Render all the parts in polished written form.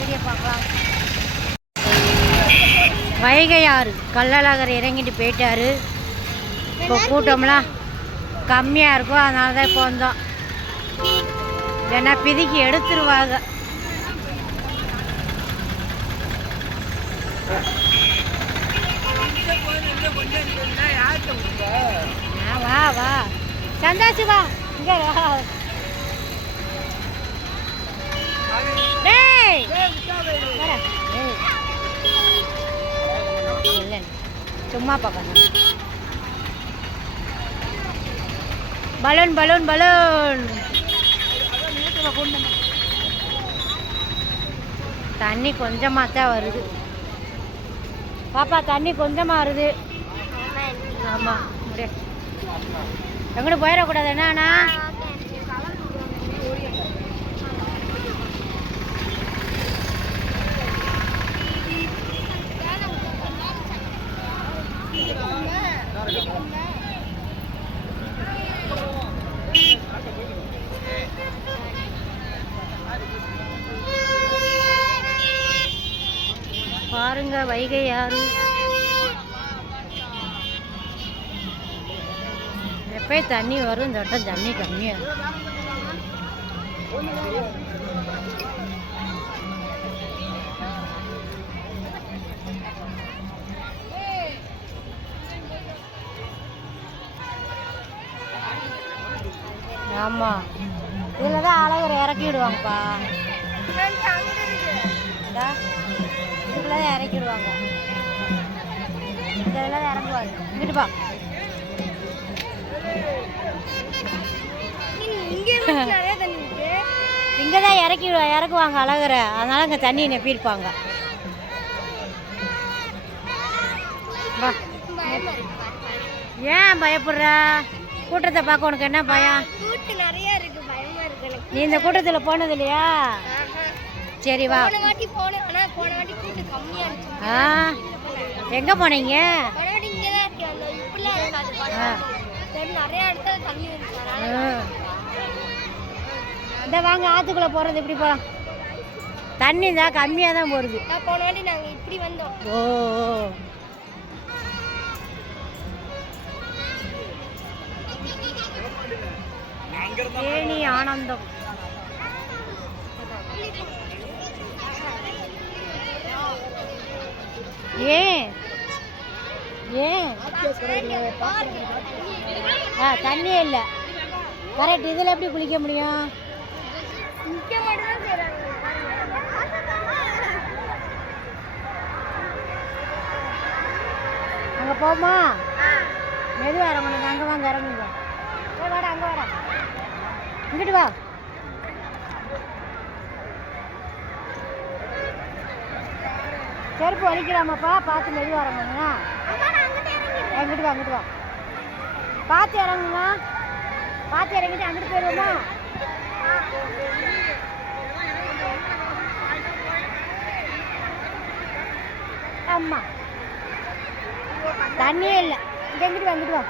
Video பார்க்கலாம். வைகை ஆறு கள்ளழகர் இறங்கிட்டு போயிட்டாரு. இப்போ கூட்டம்லாம் கம்மியாக இருக்கும், அதனால தான் இப்போ வந்தோம். ஏன்னா பிதிக்கி எடுத்துருவாங்க. வா வா சந்தாச்சு வா, இங்கே வா. சும்மா பார்க்கணும். Balloon balloon balloon. தண்ணி கொஞ்சமாக தான் வருது பாப்பா, தண்ணி கொஞ்சமாக வருது. ஆமாம், எங்கிட்ட போயிடக்கூடாது. என்னண்ணா பாருங்க வைகை ஆறு. எப்போ தண்ணி வரும், இந்த வட்டம் தண்ணி கம்மியாக. ஆமாம், இதில் தான் அழகர் இறக்கி விடுவாங்கப்பா. இதுக்குள்ள தான் இறக்கி விடுவாங்க. இதெல்லாம் தான் இறங்குவாங்க. இங்கிட்டுப்பா, இங்கே தான் இறக்குவாங்க அழகரை, அதனால இங்கே தண்ணி நெப்பியிருப்பாங்க. ஏன் பயப்படுற? கூட்டத்தை பார்க்க உனக்கு என்ன பயம்? நீ இந்த கூட்டத்தில் போனது இல்லையா? சரி வா. எங்கே போனீங்க? இந்த வாங்க, ஆற்றுக்குள்ளே போகிறது இப்படி போகலாம். தண்ணி தான் கம்மியாக தான் போடுது. போன வாட்டி நாங்கள் இப்படி வந்தோம். ஓ, தேனி ஆனந்தம். ஏன் ஏன் தண்ணியே இல்லை. கரெக்ட். இதில் எப்படி குளிக்க முடியும்? அங்கே போமா, மெதுவாக இறங்கணும். அங்கே வாங்க, இறங்குங்க. வாடா, அங்கே வாடா, இங்கிட்டு வா. செருப்பு வலிக்கலாமாப்பா, பார்த்து மெதுவாக இறங்குங்க. அங்கிட்டு வா, அங்கிட்டு வா, பார்த்து இறங்குங்க. பார்த்து இறங்கிட்டு அங்கிட்டு போயிடுவோமா? ஆமாம், தண்ணியே இல்லை. இங்கே எங்கிட்டு வந்துட்டு வா.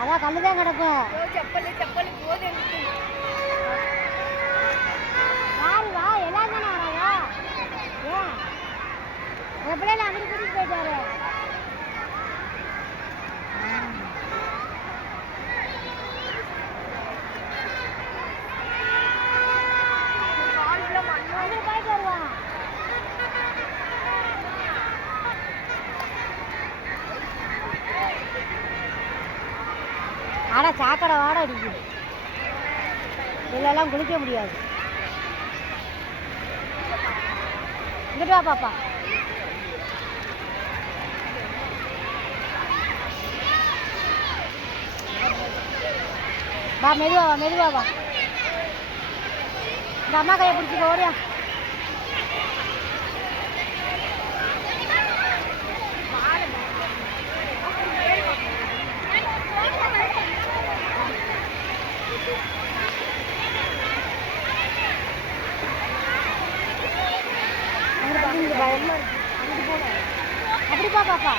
அதான் கல்லு தான் கிடக்கும். யாரு வா, எல்லாரும் தானே வராங்க. ஏன் என் பிள்ளைல அங்கிட்டு கூட்டிகிட்டு போயிட்டாரு. ஆனால் சாக்கடை வாட அடிக்குது. இதெல்லாம் குளிக்க முடியாது. இங்கிட்டு வா பாப்பா. வா, மெதுவா வா, மெதுவா வா. இந்த அம்மா கையை பிடிச்சிக்க, ஓடியா. அப்படி பா பாப்பா.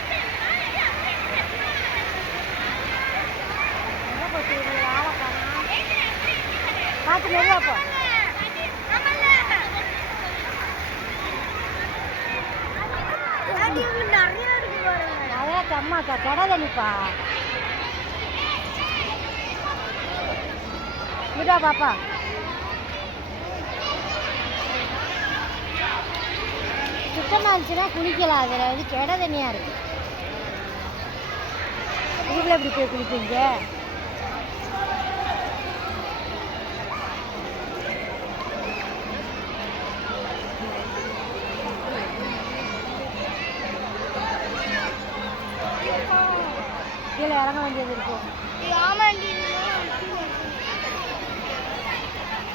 பார்த்து மெதுவாப்பா. அதான் அம்மாக்கா கடை தண்ணிப்பா. விடா பாப்பா. சுத்தமாக இருந்துச்சுன்னா குளிக்கலாம். அதில் வந்து கடை தண்ணியாக இருக்கு. இதுக்குள்ள எப்படி போய் குளிப்பீங்க? கீழே இறங்க வேண்டியது இருக்கும்.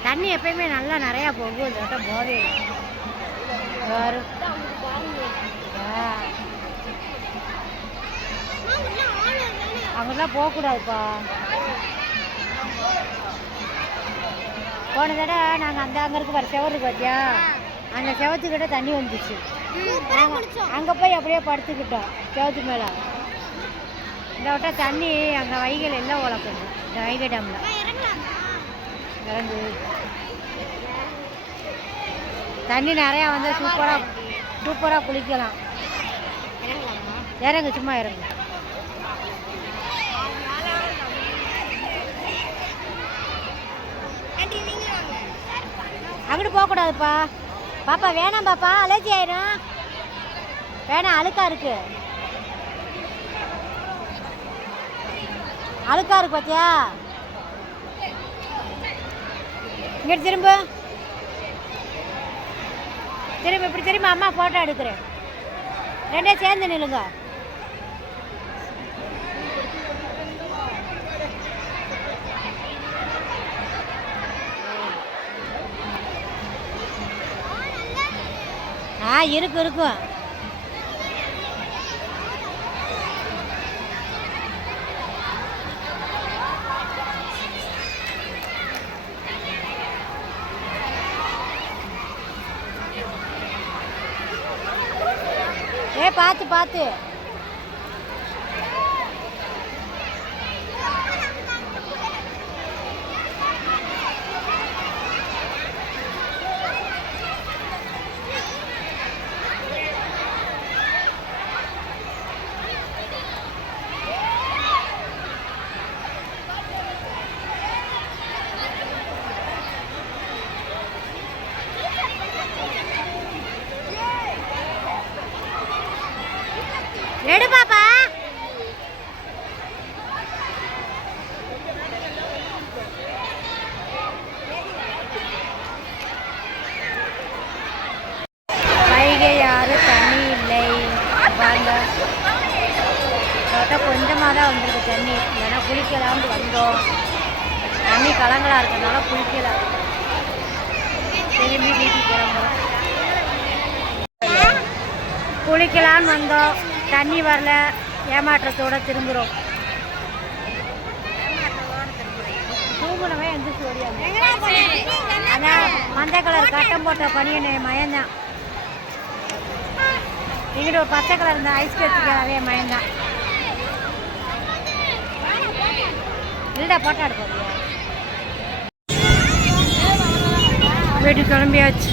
தண்ணி எப்பயுமே நல்லா நிறையா போகும். இந்த வட்டம் போதே வரும். அங்கெல்லாம் போகக்கூடாதுப்பா. போன தடவை நாங்கள் அங்கே இருக்கு பாரு செவரு இருக்கு பார்த்தியா, அந்த செவத்துக்கிட்ட தண்ணி வந்துச்சு. அங்கே போய் அப்படியே படுத்துக்கிட்டோம் செவத்து மேலே. இந்த வட்டம் தண்ணி அங்கே வைகள் எல்லாம் வளர்க்கணும். இந்த வைகை டேமில் இறங்கு. தண்ணி நிறையா வந்து சூப்பராக குளிக்கலாம். இறங்கு, சும்மா இறங்கு. அங்கிட்டு போகக்கூடாதுப்பா. பாப்பா வேணாம் பாப்பா, அலர்ஜி ஆயிரும். வேணாம், அழுக்கா இருக்கு. அழுக்கா இருக்கு பார்த்தியா. இங்கிட்டு திரும்ப இப்படி திரும்ப. அம்மா ஃபோட்டோ எடுக்கிறேன். ரெண்டே சேர்ந்து நில்லுங்க. இருக்கும். பார்த்து எடு பாப்பா. வைகை யாரு தண்ணி இல்லை வாங்க. கொஞ்சமாக தான் வந்திருக்கு தண்ணி. ஏன்னா குளிக்கலாம்னு வந்தோம். தண்ணி கலங்களாக இருக்கிறதுனால குளிக்கலாம். திரும்பி வீட்டுக்கு கிளம்புறோம். குளிக்கலான்னு வந்தோம், தண்ணி வரல. ஏமாற்றத்தோடு திரும்புகிறோம். தூங்குனவே எந்திரிச்சு ஓடியாங்க. அதான் மஞ்சள் கலர் கட்டம் போட்ட பனியன் மயந்தான். எங்கிட்ட ஒரு பச்சை கலர் இருந்த ஐஸ் கட்சிக்காவே மயந்தான். இல்லடா போட்டோ எடுப்போம். வீட்டுக்கு கிளம்பியாச்சு.